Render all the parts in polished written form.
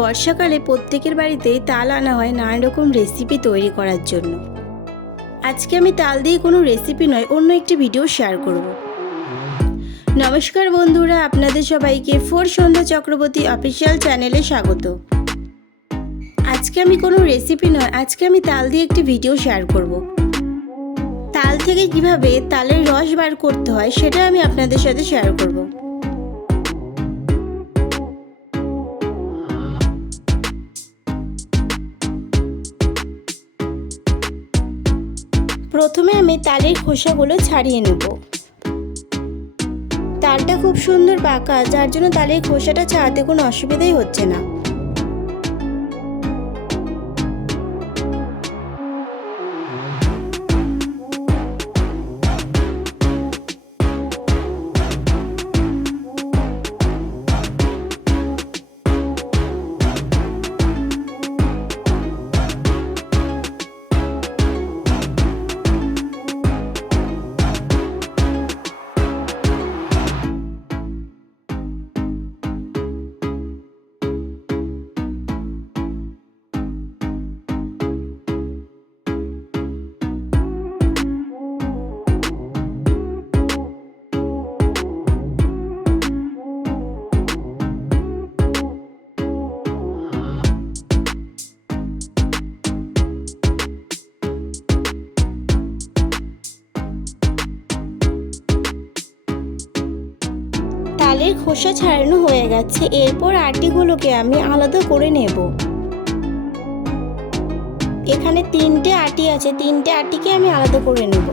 বর্ষাকালে প্রত্যেকের বাড়িতেই তাল আনা হয় নানা রকম রেসিপি তৈরি করার জন্য। আজকে আমি তাল দিয়ে কোনো রেসিপি নয়, অন্য একটি ভিডিও শেয়ার করব। নমস্কার বন্ধুরা, আপনাদের সবাইকে ফোর সন্ধ্যা চক্রবর্তী অফিসিয়াল চ্যানেলে স্বাগত। আজকে আমি কোনো রেসিপি নয়, আজকে আমি তাল দিয়ে একটি ভিডিও শেয়ার করব। তাল থেকে কিভাবে তালের রস বার করতে হয় সেটা আমি আপনাদের সাথে শেয়ার করব। প্রথমে আমি তালের খোসাগুলো ছাড়িয়ে নেব। তালটা খুব সুন্দর পাকা, যার জন্য তালের খোসাটা ছাড়াতে কোনো অসুবিধাই হচ্ছে না। তালের খোসা ছাড়ানো হয়ে গেছে, এরপর আটিগুলোকে আমি আলাদা করে নেব। এখানে 3টে আটি আছে, 3টে আটিকে আমি আলাদা করে নেব।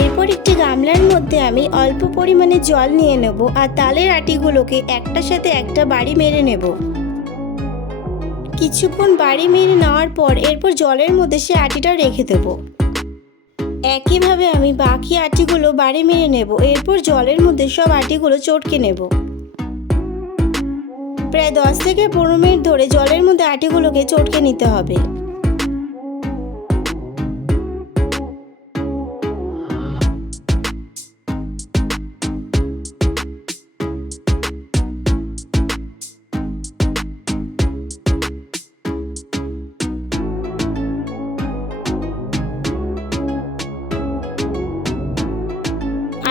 এরপর একটি গামলার মধ্যে আমি অল্প পরিমাণে জল নিয়ে নেব আর তালের আটিগুলোকে একটার সাথে একটা বাড়ি মেরে নেব। কিছুক্ষণ বাড়ি মেরে নেওয়ার পর এরপর জলের মধ্যে সে আটিটা রেখে দেব। একইভাবে আমি বাকি আটিগুলো বাড়ি মেরে নেব। এরপর জলের মধ্যে সব আটিগুলো চটকে নেব। প্রায় 10 থেকে 15 মিনিট ধরে জলের মধ্যে আটিগুলোকে চটকে নিতে হবে।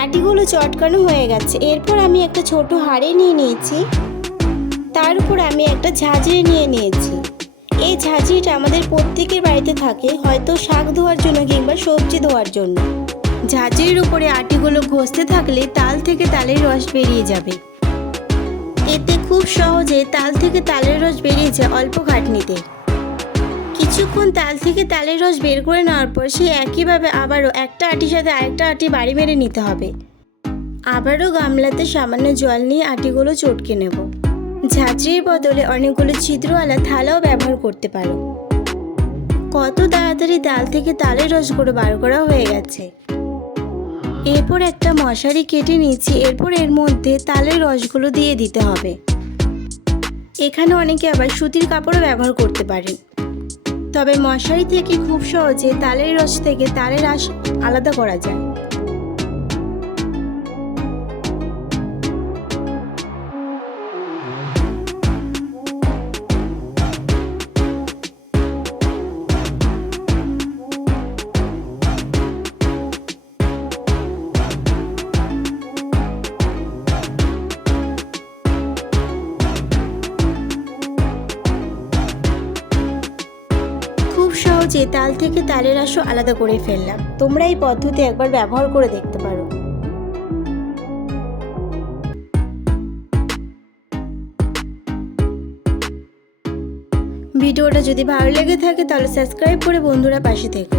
আটিগুলো চটকানো হয়ে গেছে, এরপর আমি একটা ছোট হাঁড়ি নিয়ে নিয়েছি। তার উপর আমি একটা ঝাঁঝরি নিয়ে নিয়েছি। এই ঝাঁঝরিটা আমাদের প্রত্যেকের বাড়িতে থাকে, হয়তো শাক ধোয়ার জন্য কিংবা সবজি ধোয়ার জন্য। ঝাঁঝরির উপরে আটিগুলো ঘষতে থাকলে তাল থেকে তালের রস বেরিয়ে যাবে। এতে খুব সহজে তাল থেকে তালের রস বেরিয়ে যায় অল্প খাটনিতে। কিছুক্ষণ তাল থেকে তালের রস বের করে নেওয়ার পর সে একইভাবে আবারও একটা আটির সাথে আরেকটা আটি বাড়ি মেরে নিতে হবে। আবারও গামলাতে সামান্য জল নিয়ে আটিগুলো চটকে নেব। ঝাঁঝরির বদলে অনেকগুলো ছিদ্রওয়ালা থালাও ব্যবহার করতে পারো। কত তাড়াতাড়ি তাল থেকে তালের রসগুলো বার করা হয়ে গেছে। এরপর একটা মশারি কেটে নিয়েছি, এরপর এর মধ্যে তালের রসগুলো দিয়ে দিতে হবে। এখানে অনেকে আবার সুতির কাপড়ও ব্যবহার করতে পারে, তবে মশারি থেকে খুব সহজে তালের রস থেকে তালের রস আলাদা করা যায়। খুব সহজে তাল থেকে তালের রসও আলাদা করে ফেললাম। তোমরা এই পদ্ধতি একবার ব্যবহার করে দেখতে পারো। ভিডিওটা যদি ভালো লেগে থাকে তাহলে সাবস্ক্রাইব করে বন্ধুরা পাশে থেকো।